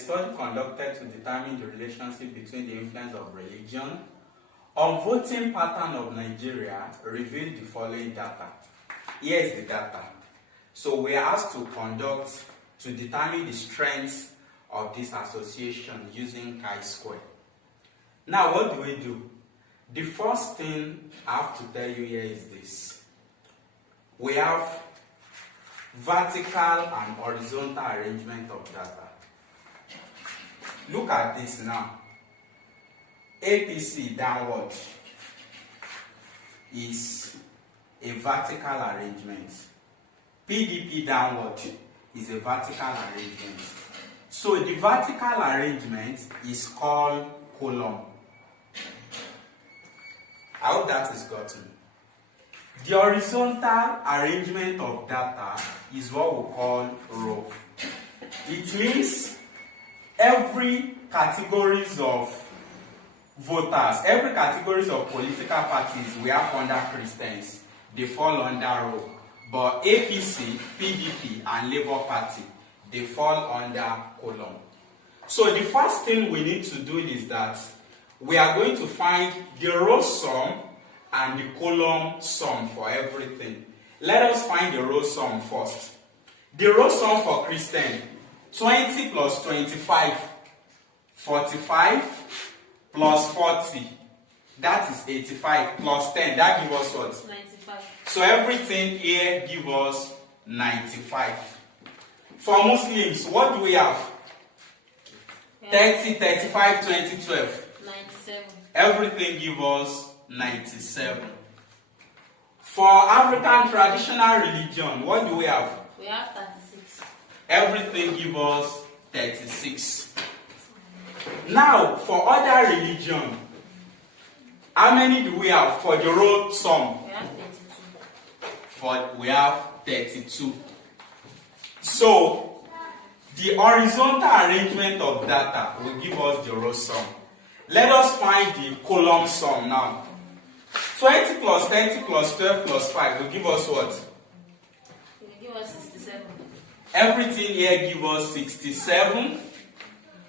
study conducted to determine the relationship between the influence of religion on voting pattern of Nigeria revealed the following data. Here is the data. So we are asked to conduct to determine the strength of this association using chi-square. Now what do we do? The first thing I have to tell you here is this. We have vertical and horizontal arrangement of data. Look at this now. APC downward is a vertical arrangement. PDP downward is a vertical arrangement. So the vertical arrangement is called column. I hope that is gotten. The horizontal arrangement of data is what we call row. It means every categories of voters, every categories of political parties we have under Christians, they fall under row. But APC, PDP, and Labour Party, they fall under column. So the first thing we need to do is that we are going to find the row sum and the column sum for everything. Let us find the row sum first. The row sum for Christian, 20 plus 25, 45 plus 40, that is 85, plus 10, that gives us what? 95. So everything here gives us 95. For Muslims, what do we have? 30, 35, 20, 12. 97. Everything gives us 97. For African traditional religion, what do we have? We have 36. Everything gives us 36. Now, for other religion, how many do we have for the row sum? We have 32. We have 32. So, the horizontal arrangement of data will give us the row sum. Let us find the column sum now. 20 plus 30 plus 12 plus 5 will give us what? It will give us 67. Everything here gives us 67.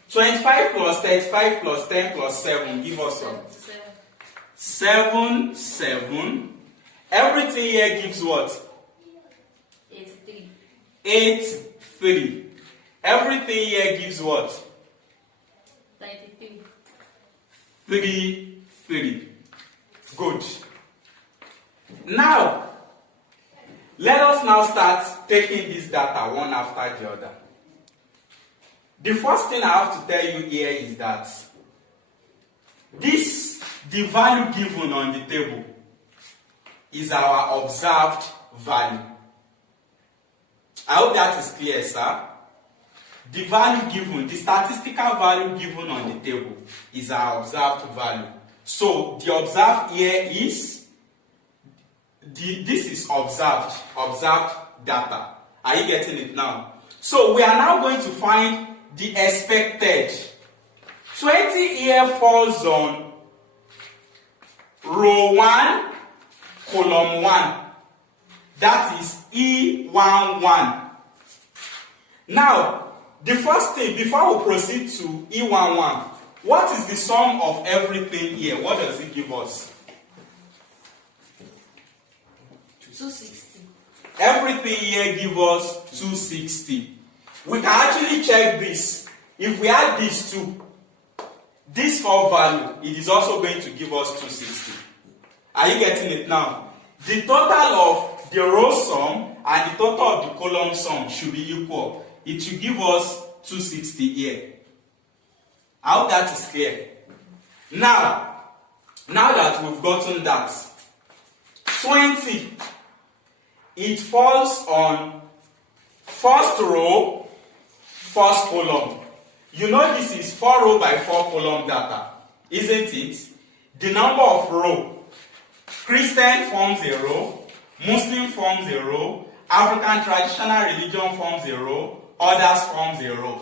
25 plus 35 plus 10 plus 7 give us what? 77. 7. Everything here gives what? 83. 3. Everything here gives what? 93. 3. Good. Now, let us now start taking this data one after the other. The first thing I have to tell you here is that the value given on the table is our observed value. I hope that is clear, sir. The value given, the statistical value given on the table is our observed value. So the observed here is, this is observed data. Are you getting it now? So we are now going to find the expected. 20 here falls on row 1, column 1. That is E11. Now, the first thing, before we proceed to E11, what is the sum of everything here? What does it give us? 260. Everything here gives us 260. We can actually check this. If we add these two, this for value, it is also going to give us 260. Are you getting it now? The total of the row sum and the total of the column sum should be equal. It should give us 260 here. I hope that is clear. Now that we've gotten that, 20, it falls on first row, first column. You know this is 4 row by 4 column data, isn't it? The number of row, Christian forms a row, Muslim forms a row, African traditional religion forms a row, others forms a row.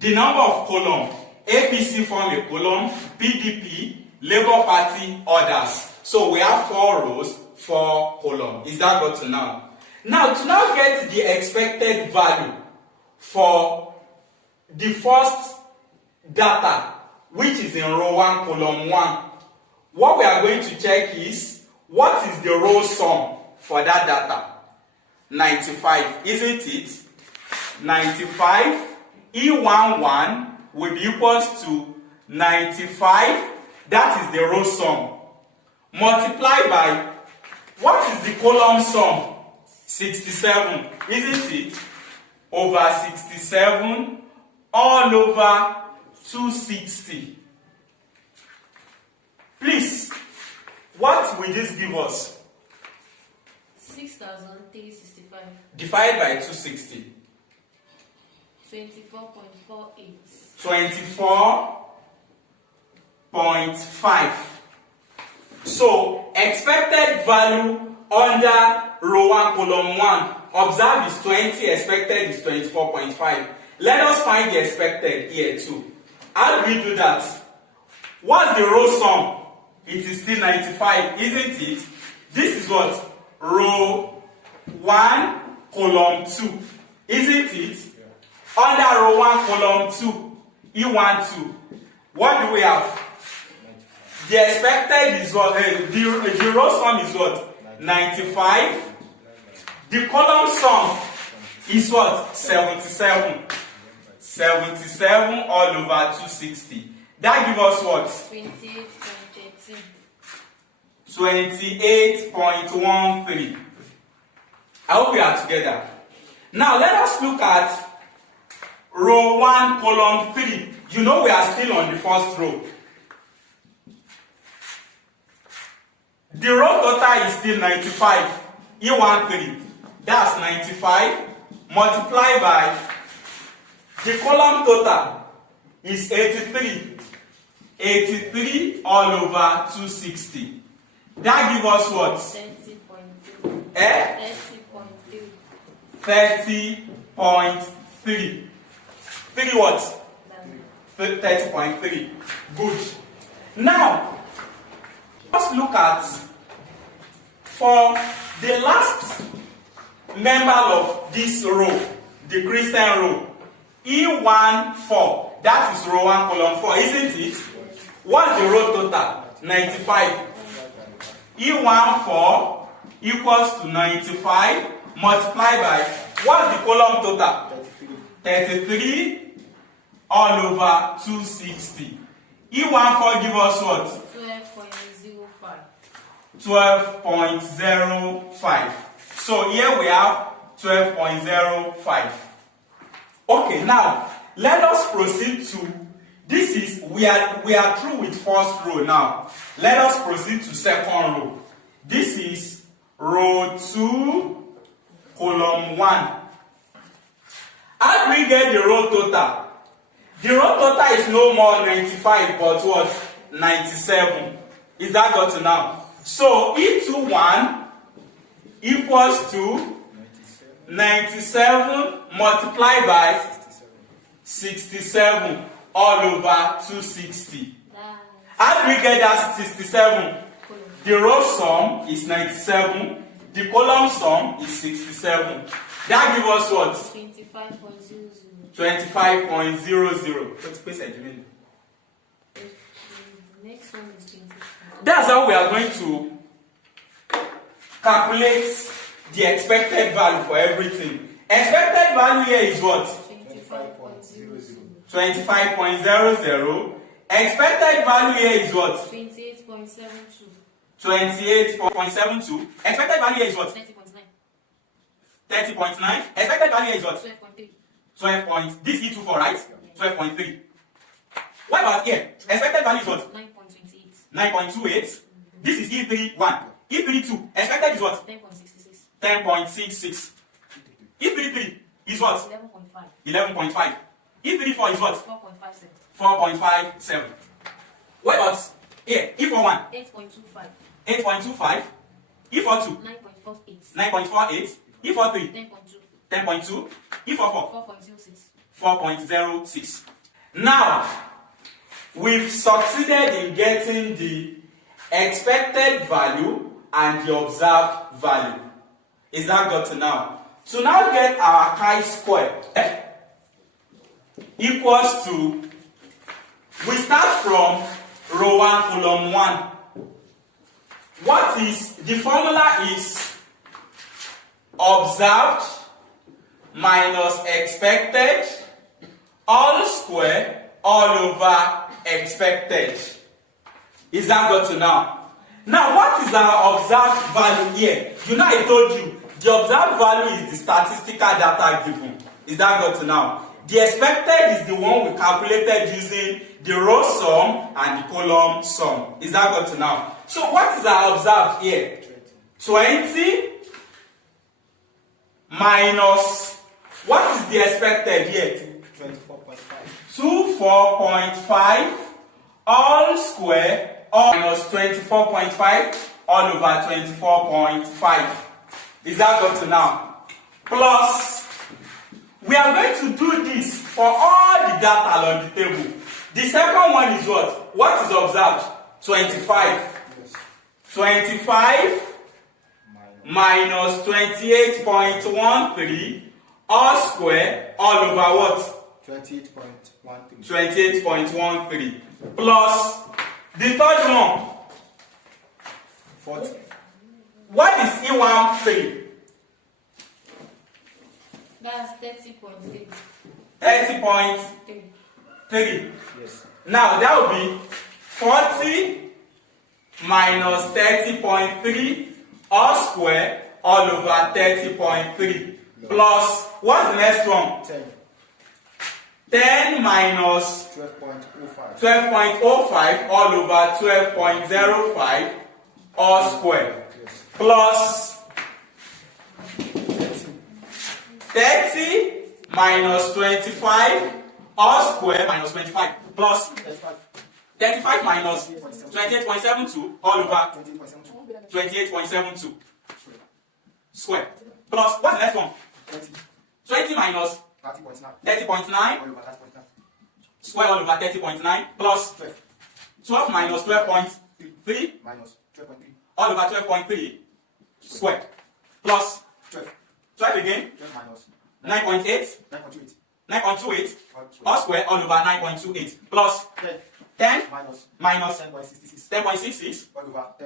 The number of column, APC form a column, PDP, Labour Party, others. So we have 4 rows, 4 columns. Is that got to now? Now, to now get the expected value for the first data, which is in row 1, column 1. What we are going to check is, what is the row sum for that data? 95, isn't it? 95, E11 will be equals to 95, that is the row sum, multiplied by, what is the column sum? 67, isn't it? Over 67, all over 260. Please, what will this give us? 6,365. Divide by 260. 24.48. 24.5. So, expected value under row 1, column 1, observe is 20, expected is 24.5. Let us find the expected here too. How do we do that? What's the row sum? It is still 95, isn't it? This is what? Row 1, column 2, isn't it? Under row 1, column 2, E12. What do we have? The expected is what? The row sum is what? 95. The column sum is what? 77. 77 all over 260. That gives us what? 28.13. 28.13. I hope we are together. Now let us look at row 1, column 3. You know we are still on the first row. The row total is still 95. E13. That's 95. Multiplied by the column total is 83. 83 all over 260. That gives us what? 30.3. Eh? 30.3. 30.3. 3 what? 30.3. Good. Now, let's look at, for the last member of this row, the Christian row, E14, that is row 1, column 4, isn't it? What's the row total? 95. E14 equals to 95 multiplied by, what's the column total? 33 all over 260. E14 give us what? 12.05. 12.05. So here we have 12.05. Okay, now let us proceed to, this is, we are through with first row now. Let us proceed to second row. This is row 2, column 1. How do we get the row total? The row total is no more 95 but what? 97. Is that got to now? So E21 equals to 97 multiplied by 67 all over 260. How do we get that 67? The row sum is 97, the column sum is 67. That gives us what? 25.00. 25.00. The next one is 25. That's how we are going to calculate the expected value for everything. Expected value here is what? 25.00. 25.00. Expected value here is what? 28.72. 28.72. Expected value here is what? 30.9. 30.9. Expected value here is what? 12.3. 12 points. This E24, right? 12.3. What about here? Expected value is what? 9.28. 9.28. This is E31. E32. Expected is what? 10.66. 10.66. E33 is what? 11.5. 11.5. E34 is what? 4.57. 4.57. What about here? E41. 8.25. 8.25. E42. 9.48. 9.48. E43. 10.2. 10.2. E44. 4.06. 4.06. Now, we've succeeded in getting the expected value and the observed value. Is that got to now? To now get our chi-square, equals to, we start from row 1, column 1. What is, the formula is observed minus expected all square all over expected. Is that got to now? Now what is our observed value here? You know I told you the observed value is the statistical data given. Is that got to now? The expected is the one we calculated using the row sum and the column sum. Is that got to now? So what is our observed here? 20 minus, what is the expected here? 24.5 all square all minus 24.5 all over 24.5. Is that got to now? Plus, we are going to do this for all the data on the table. The second one is what? What is observed? 25. 25 minus 28.13 all square all over what? 28.13. 28.13 plus the third one. 40. What is E13? That's 30.8. 30.3. Yes. Now that will be 40 minus 30.3 all square all over 30.3 plus, what's the next one? 10. 10 minus 12.05. 12.05 all over 12.05 all square Yes. plus 30. 30 minus 25 all square minus 25 plus 35 minus 28.72 all over 28.72 square plus, what's the next one? 20 minus 30.9 square all over 30.9 plus 12 minus 12.3 all over 12.3 square plus 12 again 9.8 9.28 all square all over 9.28 plus 10 minus 10.66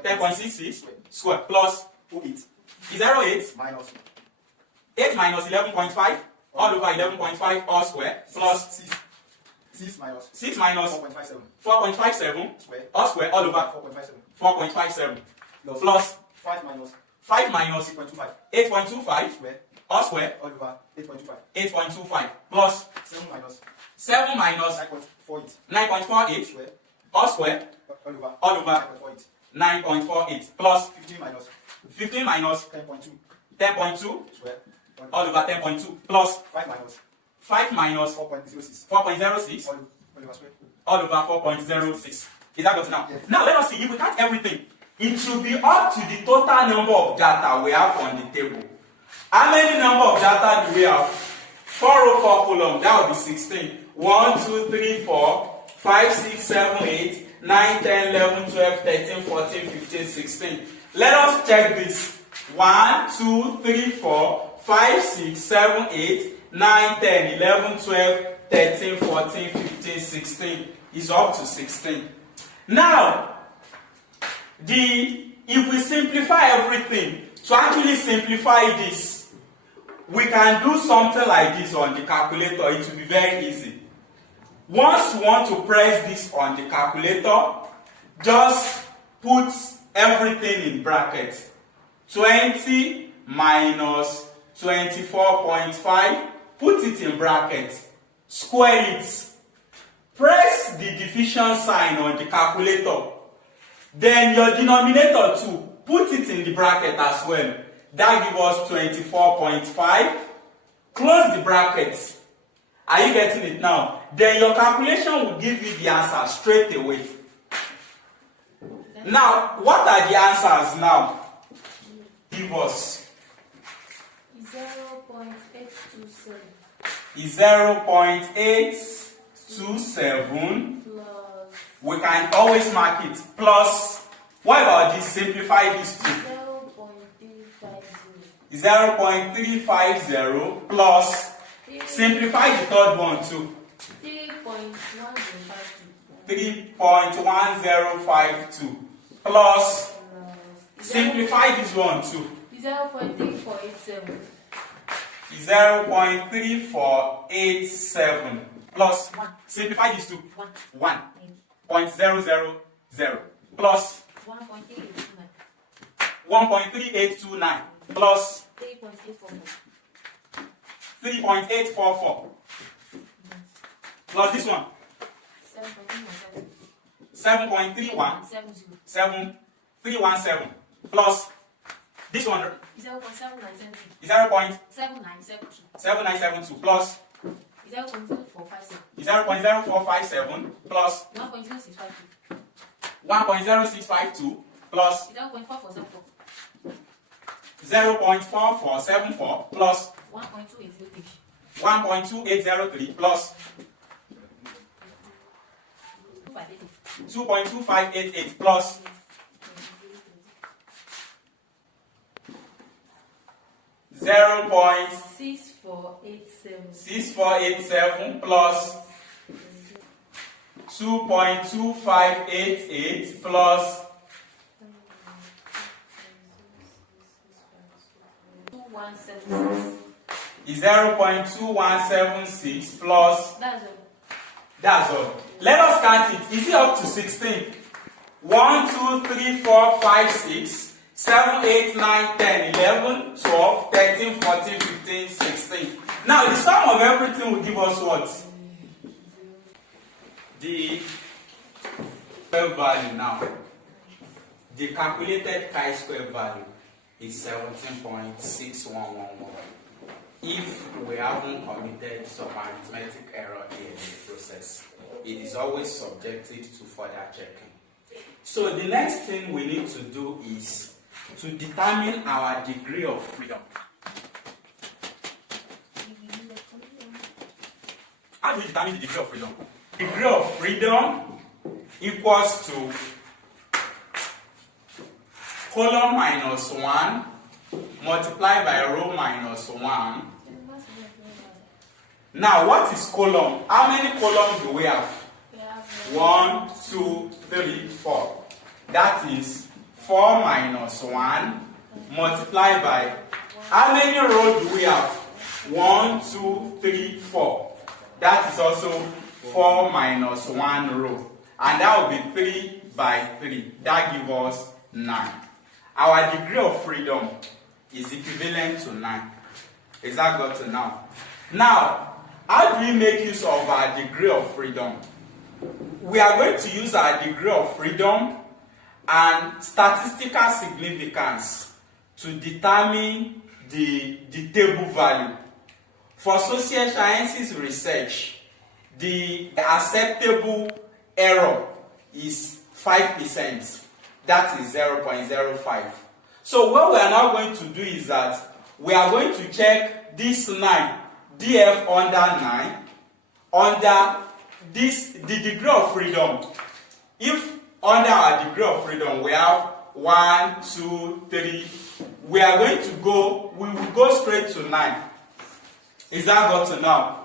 10.66 square plus 08 8 minus 11.5 all over 11.5 all square plus 6 minus 4.57 all square all over 4.57 plus 5 minus 8.25 all square 8.25 plus 7 minus 9.48 all square all over 9.48 plus 15 minus 10.2 all over 10.2 plus 5 minus 4.06 all over 4.06. Is that good now? Yes. Now let us see, if we count everything, it should be up to the total number of data we have on the table. How many number of data do we have? 404 column, that will be 16. 1, 2, 3, 4, 5, 6, 7, 8, 9, 10, 11, 12, 13, 14, 15, 16. Let us check this. 1, 2, 3, 4, 5, 6, 7, 8, 9, 10, 11, 12, 13, 14, 15, 16. Is up to 16. Now, if we simplify everything, to actually simplify this, we can do something like this on the calculator. It will be very easy. Once you want to press this on the calculator, just put everything in brackets. 20 minus 24.5, put it in brackets. Square it. Press the division sign on the calculator. Then your denominator too, put it in the bracket as well. That gives us 24.5. Close the brackets. Are you getting it now? Then your calculation will give you the answer straight away. Now, what are the answers now? Give us. 0.827 Is 0.827. plus We can always mark it. Plus, what about this? Simplify this too. 0.350 0.350 plus, simplify the third one too. 3.1052 plus, simplify this one too. 0.3487. 0.3487 plus, simplify this too. 1.000 plus 1.3829 plus 3.844 plus this one 7.317 plus this one 0.7972 plus 0.0457 plus 1.0652 plus 0.4474 plus 1.2803 plus 2.2588 plus 0.6487 plus 2.2588 plus 0.2176 plus. That's all. Let us count it. Is it up to 16? 1, 2, 3, 4, 5, 6, 7, 8, 9, 10, 11, 12, 13, 14, 15, 16. Now the sum of everything will give us what? The value now. The calculated chi-square value is 17.6111. If we haven't committed some arithmetic error in the process, it is always subjected to further checking. So the next thing we need to do is to determine our degree of freedom. How do we determine the degree of freedom? Degree of freedom equals to column minus 1 multiplied by row minus 1. Now, what is column? How many columns do we have? 1, 2, 3, 4. That is 4 minus 1 multiplied by how many rows do we have? 1, 2, 3, 4. That is also 4 minus 1 row. And that will be 3 by 3. That gives us 9. Our degree of freedom is equivalent to 9. Is that got to now? Now, how do we make use of our degree of freedom? We are going to use our degree of freedom and statistical significance to determine the table value. For social sciences research, the acceptable error is 5%. That is 0.05. So what we are now going to do is that we are going to check this 9, df under 9, under this, the degree of freedom. If under our degree of freedom we have 1, 2, 3, we are going to go, we will go straight to 9. Is that got to now?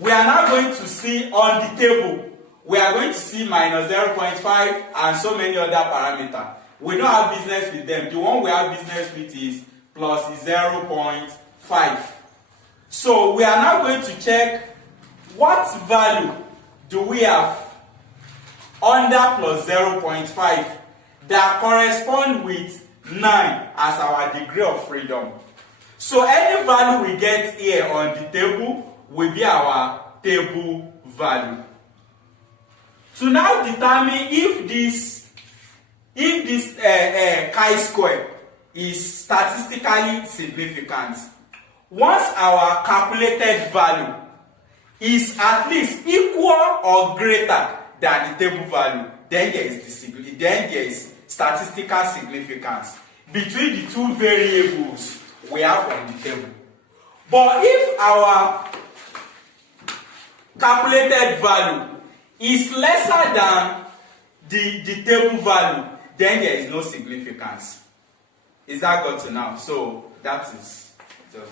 We are now going to see on the table, we are going to see minus 0.5 and so many other parameters. We don't have business with them. The one we have business with is plus 0.5. So we are now going to check what value do we have under plus 0.5 that correspond with 9 as our degree of freedom. So any value we get here on the table will be our table value. To now determine if this chi-square is statistically significant, once our calculated value is at least equal or greater than the table value, then there is statistical significance between the two variables we have on the table. But if our calculated value is lesser than the table value, then there is no significance. Is that got to now? So that is just